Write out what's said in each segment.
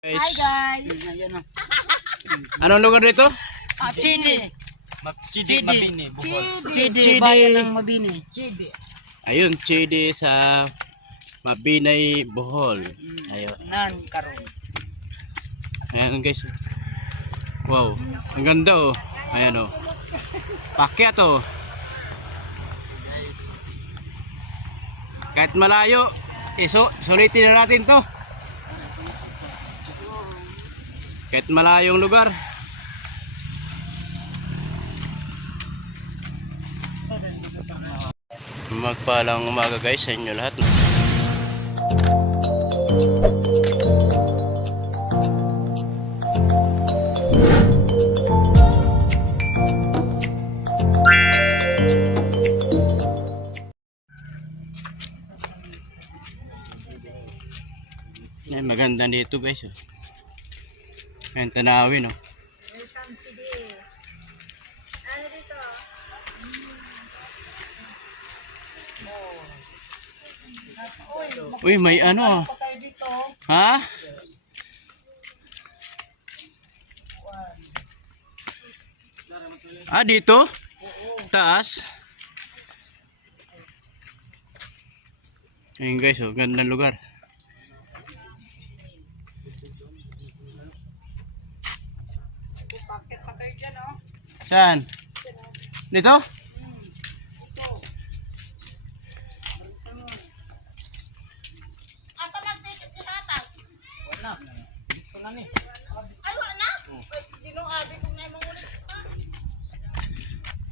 Hi Guys, guys. Ayan na. anong lugar dito? Ah, Chidi. Chidi, Chidi. Mabini, Bohol. Chidi. Chidi. Bayan ng Mabini. Ayun, Chidi sa Mabinay, Bohol. Ayun. Nan karon. Ayan guys. Wow, ang ganda oh. Ayan oh. Pakyat oh. Kahit malayo, iso, sulitin na natin to. Kahit malayong lugar. Magpalang umaga guys sa inyo lahat. Yan, maganda dito guys. Oh. Yan, tanawin oh. Uy, may ano ah. Ha? Ah, dito? Taas? Ayun guys, oh, gandang lugar. Saan? Dito?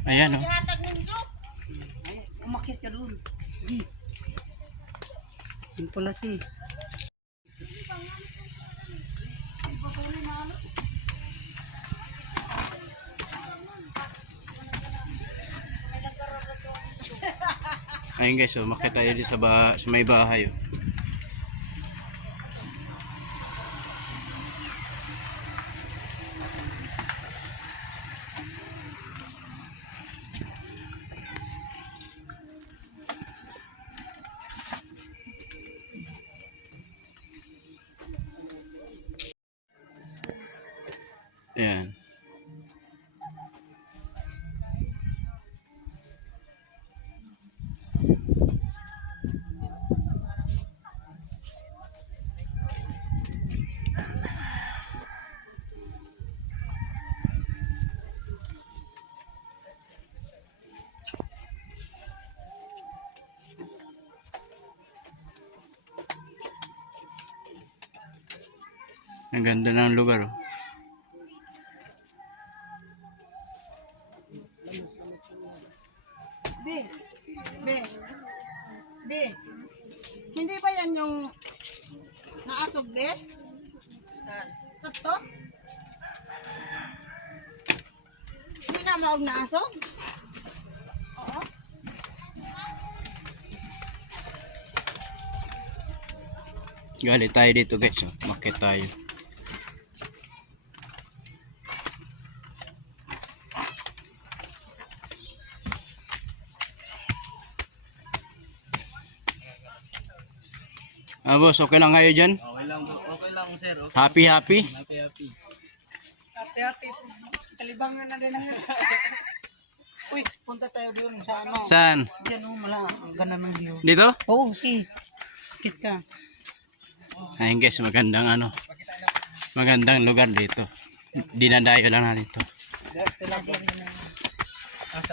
Ayan oh. Umakit ka doon. Yun pala si. Ayun guys, oh, makita dito sa, ba sa may bahay. Oh. Ayan. Ang ganda ng lugar oh. Be. Be. Be. Hindi ba yan yung naasog, Be? Ito? Hindi na maog naasog? Oo. Gali tayo dito guys. Oh. Makit tayo. Ah boss, okay lang kayo dyan? Okay lang, bro. okay lang, sir. Okay. Happy happy? Happy, happy. Ate-ate. Kalibangan na din nga. Uy, punta tayo doon sa ano. Saan? Diyan oh, mala. Ang ganda ng view. Dito? Oo, oh, si. Kit ka. Ayun guys, magandang ano. Magandang lugar dito. Dinadayo lang natin to. Asa,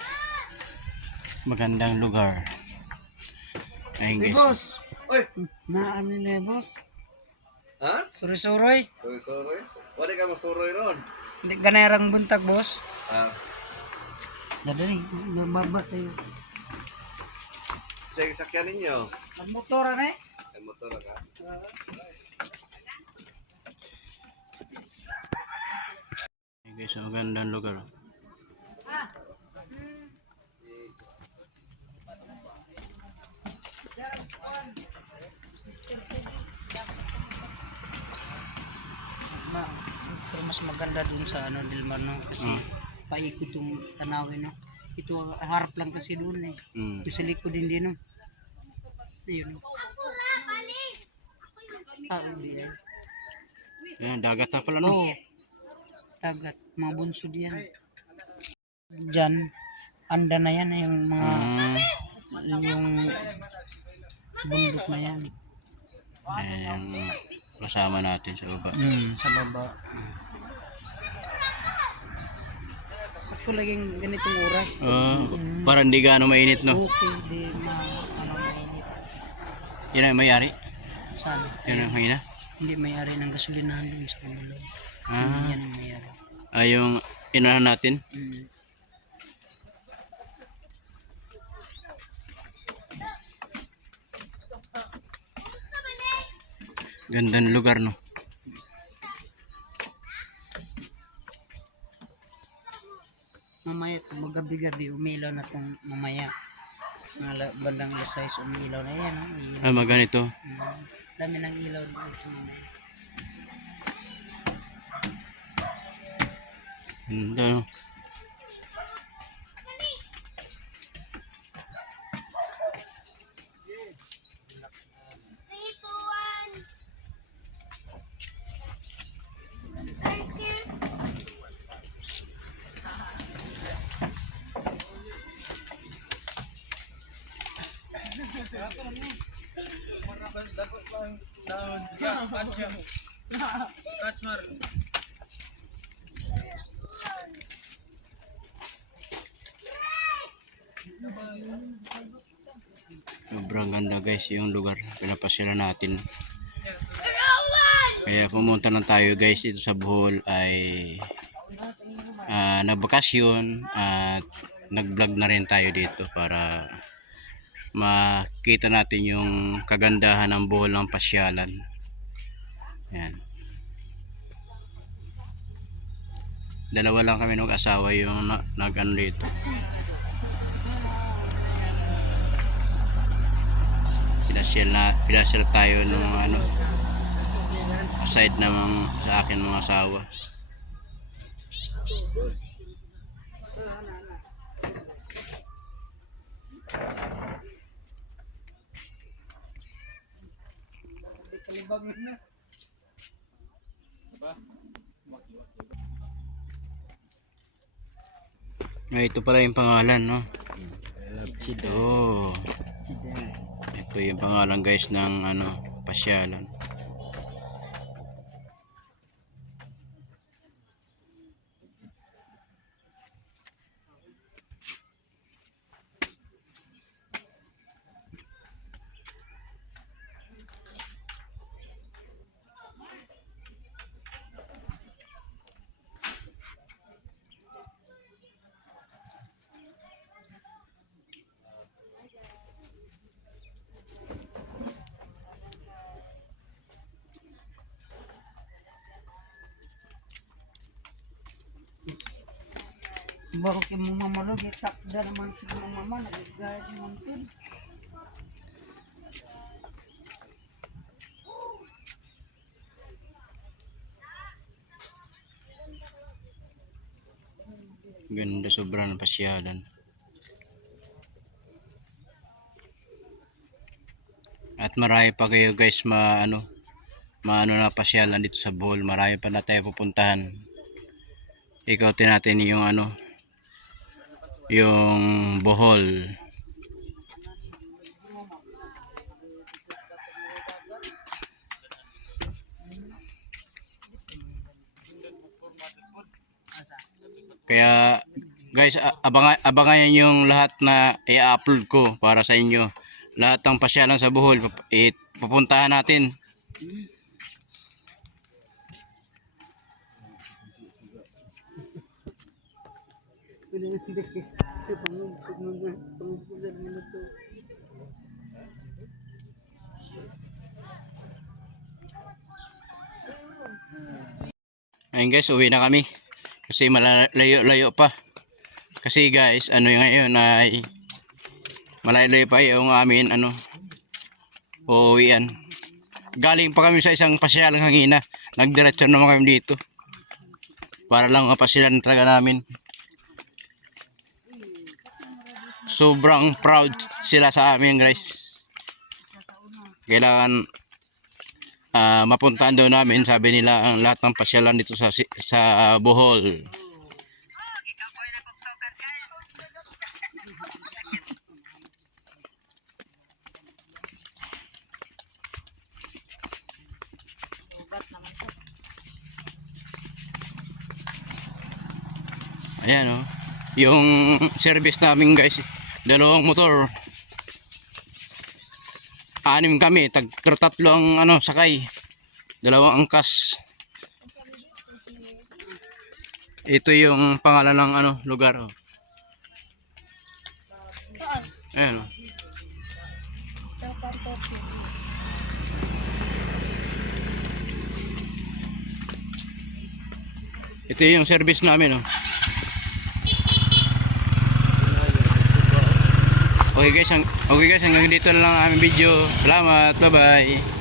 Magandang lugar. Ayun guys. Boss. Uy. Na ano na boss? Ha? Suroy-suroy. Suroy-suroy? Wala ka masuroy ron. Hindi ganarang buntag, boss. Ah. Nadali, lumaba tayo. Sige, sakyan ninyo. Ang motora na eh. Ay, motor ka. Ayan guys, magandang lugar. Ma, pero mas maganda dun sa ano, Dilmar, no? Kasi paikot yung tanawin, no? Ito, harap lang kasi dun eh. Mm. Ito sa likod hindi, no? Ayun, no? Ah, eh. Ayan, dagat na pala no. Dagat, mga bunsod yan. Diyan, anda na yan, yung mga, Ah, yung bundok na yan. yung kasama natin sa baba. Hmm, sa baba. Sakto laging ganitong oras. Oh, para hindi gaano mainit no. Okay, di ma, ano, mainit. Yan ang mayari. Saan? Yan ang hina. Hindi may-ari ng gasolinahan dun sa kanila. Ah, Yan ang may-ari. ay yung inahan natin. Mm. Ganda ng lugar no. Mamaya, pag gabi-gabi, umilaw na itong mamaya. Mga bandang 6, umilaw na yan. Ilaw. Ah, maganito. Mm. Dami ng ilaw dito. Ganda no. Sobrang ganda guys yung lugar. Pinapasila natin. Kaya pumunta lang tayo guys dito sa Bohol ay ah, nagbakasyon at nag-vlog na rin tayo dito para makita natin yung kagandahan ng Bohol ng pasyalan. Yan. Dalawa lang kami ng asawa yung na- nag-ano dito. pinasyal na pinasyal tayo ng ano aside naman sa akin mga asawa Ay, ito pala yung pangalan, no? Ito. Ito yung pangalan guys ng ano, pasyalan. Baru kay mong mama lo, gitakda naman kay mama, nagigaya si Mantin. Ganda sobra ng pasyalan. At marami pa kayo guys ma ano maano na pasyalan dito sa Bohol. Marami pa na tayo pupuntahan. Ikaw natin yung ano yung Bohol. Kaya guys, abangan, abangan yung lahat na i-upload ko para sa inyo. Lahat ng pasyalan sa Bohol, pap- i- pupuntahan natin. Ayun guys, uwi na kami. Kasi malayo-layo pa. Kasi guys, ano yung ngayon ay malayo-layo pa yung amin ano uuwian. Galing pa kami sa isang pasyal hangina. Nagdiretso naman kami dito. Para lang mapasyalan talaga namin. Sobrang proud sila sa amin guys. Kailangan ah mapuntahan daw namin sabi nila ang lahat ng pasyalan dito sa sa Bohol. Ayan oh. Yung service namin guys, dalawang motor. Anim kami, tag tatlo ang ano sakay. Dalawang angkas. Ito yung pangalan ng ano lugar. Oh. Saan? Ayan oh. Ito yung service namin oh. Okay guys, okay guys, hanggang dito na lang ang aming video. Salamat, bye bye.